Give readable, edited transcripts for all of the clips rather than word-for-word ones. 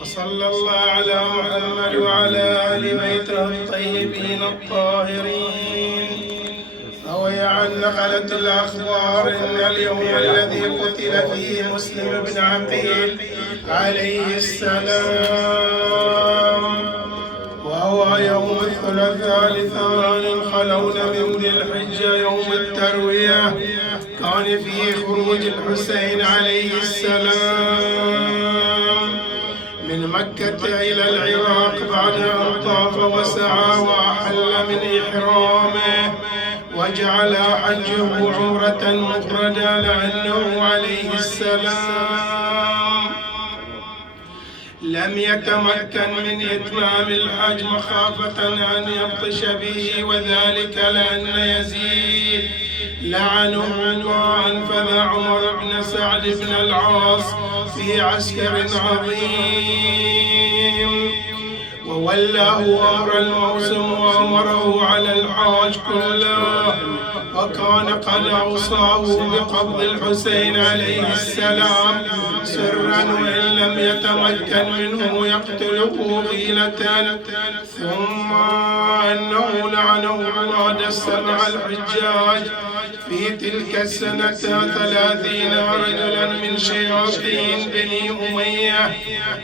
وصلى الله على محمد وعلى آل بيته الطيبين الطاهرين. روي عن نقلة الأخبار أن اليوم الذي قتل فيه مسلم بن عقيل عليه السلام وهو يوم الثلاثاء الاثنان خلون من ذي الحجة يوم التروية، كان فيه خروج الحسين عليه السلام من مكة إلى العراق بعد أن طاف وسعى وأحل من إحرامه وجعل حجه عمرة مفردة، لأنه عليه السلام لم يتمكن من إتمام الحج مخافة أن يبطش به، وذلك لأن يزيد لعنه الله أنفذ عمر بن سعد بن العاص في عسكر عظيم وولاه أمر الموسم وأمره على الحاج كله، وكان قد أوصاه بقبض الحسين عليه السلام سرا، وإن لم يتمكن منه يقتله غيلة، ثم أنه لعنه الله دس مع الحجاج في تلك السنة 30 رجلا من شياطين بني أمية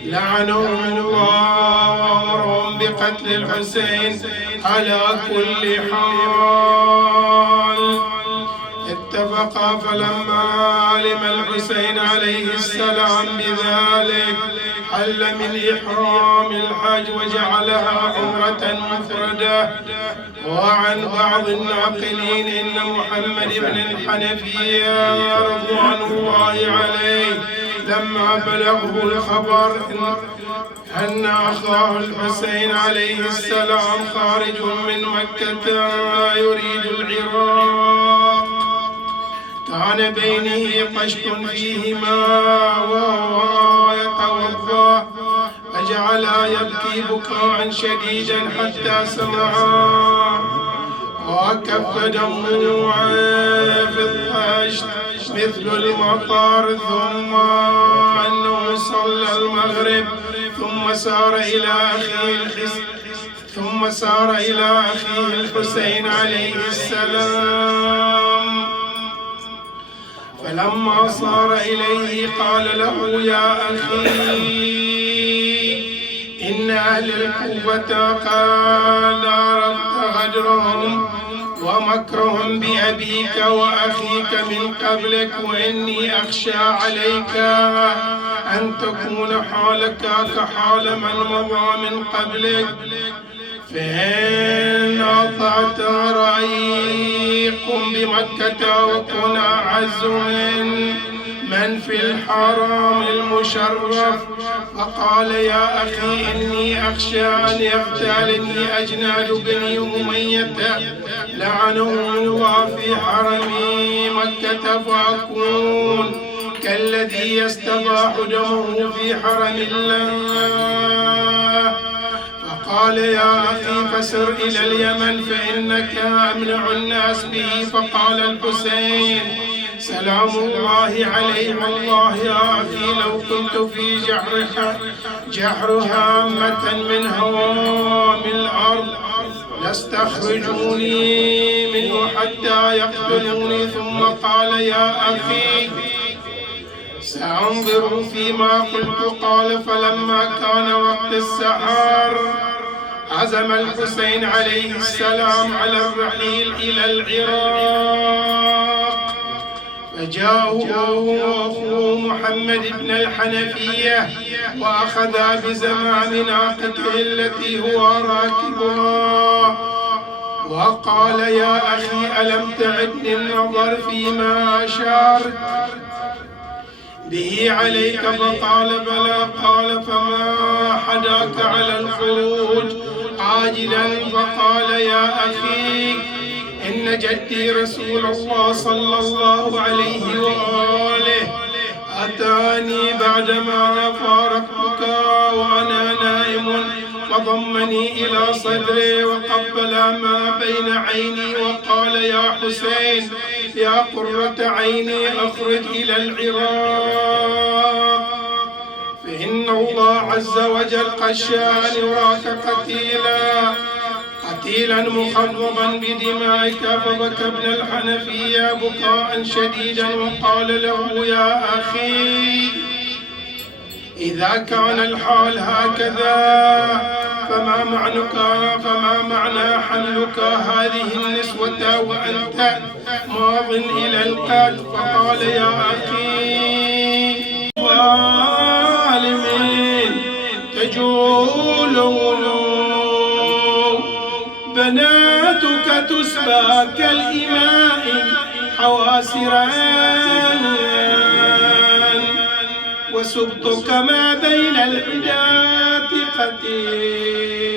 لعنهم الله وأمرهم بقتل الحسين على كل حال. اتفقا، فلما علم الحسين عليه السلام بذلك حل من إحرام الحج وجعلها عمرة مفردة. وعن بعض الناقلين إن محمد بن الحنفية رضوان الله عليه لما بلغه الخبر أن أخاه الحسين عليه السلام خارج من مكة يريد العراق، كان بينه قشط فيه ماء وهو يتوضأ، فجعل يبكي بكاء شديدا حتى سمعا، وكف دموعا في الطشت مثل المطر، ثم أنه صلى المغرب ثم سار إلى أخيه الحسين عليه السلام، فلما صار إليه قال له: يا أخي، إن أهل الكوفة قد عرفت غدرهم ومكرهم بأبيك وأخيك من قبلك، وإني أخشى عليك أن تكون حالك كحال من مضى من قبلك، فإن أطعت رأيي قم بمكة وكن أعز من في الحرم المشرف. فقال: يا أخي، إني أخشى أن يغتالني أجناد بني أمية لعنهم الله في حرم مكة، فأكون كالذي يستباح دمه في حرم الله. قال: يا أخي، فسر إلى اليمن فإنك أمنع الناس به. فقال الحسين سلام الله عليه: والله يا أخي، لو كنت في جحر هامة من هوام الأرض لاستخرجوني منه حتى يقتلوني. ثم قال: يا أخي، سأنظر فيما قلت. قال: فلما كان وقت السحر عزم الحسين عليه السلام على الرحيل إلى العراق، فجاءه أخوه محمد بن الحنفية وأخذا بزمام ناقته التي هو راكبها، وقال: يا أخي، ألم تعدني النظر فيما أشارت به عليك؟ فقال: بلى. قال: فما حداك على الخروج عاجلا؟ فقال: يا أخي، إن جدي رسول الله صلى الله عليه وآله أتاني بعدما فارقتك وأنا نائم، فضمني إلى صدري وقبل ما بين عيني وقال: يا حسين، يا قرة عيني، أخرج إلى العراق، إن الله عز وجل قشان يراك قتيلا مخضبا بدمائك. فبكى ابن الحنفية بكاء شديدا وقال له يا أخي إذا كان الحال هكذا فما معنى حملك هذه النسوة وأنت ماض إلى القتل؟ فقال يا أخي ظالمين تجول بناتك تسبى كالإماء حواسرا وسبطك ما بين العدات قتيل.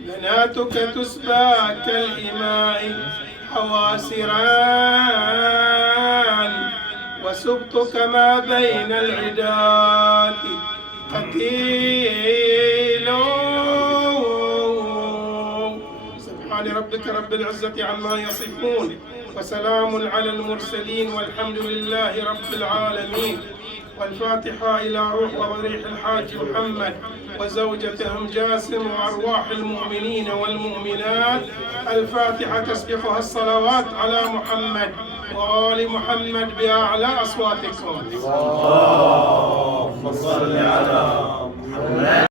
بناتك تسبى كالإماء حواسران وسبطك ما بين العدات قتيل. سبحان ربك رب العزة عما يصفون وسلام على المرسلين والحمد لله رب العالمين. والفاتحة إلى روح وضريح الحاج محمد وزوجتهم جاسم وأرواح المؤمنين والمؤمنات. الفاتحة تسبقها الصلوات على محمد وآل محمد بأعلى أصواتكم. اللهم صل على محمد.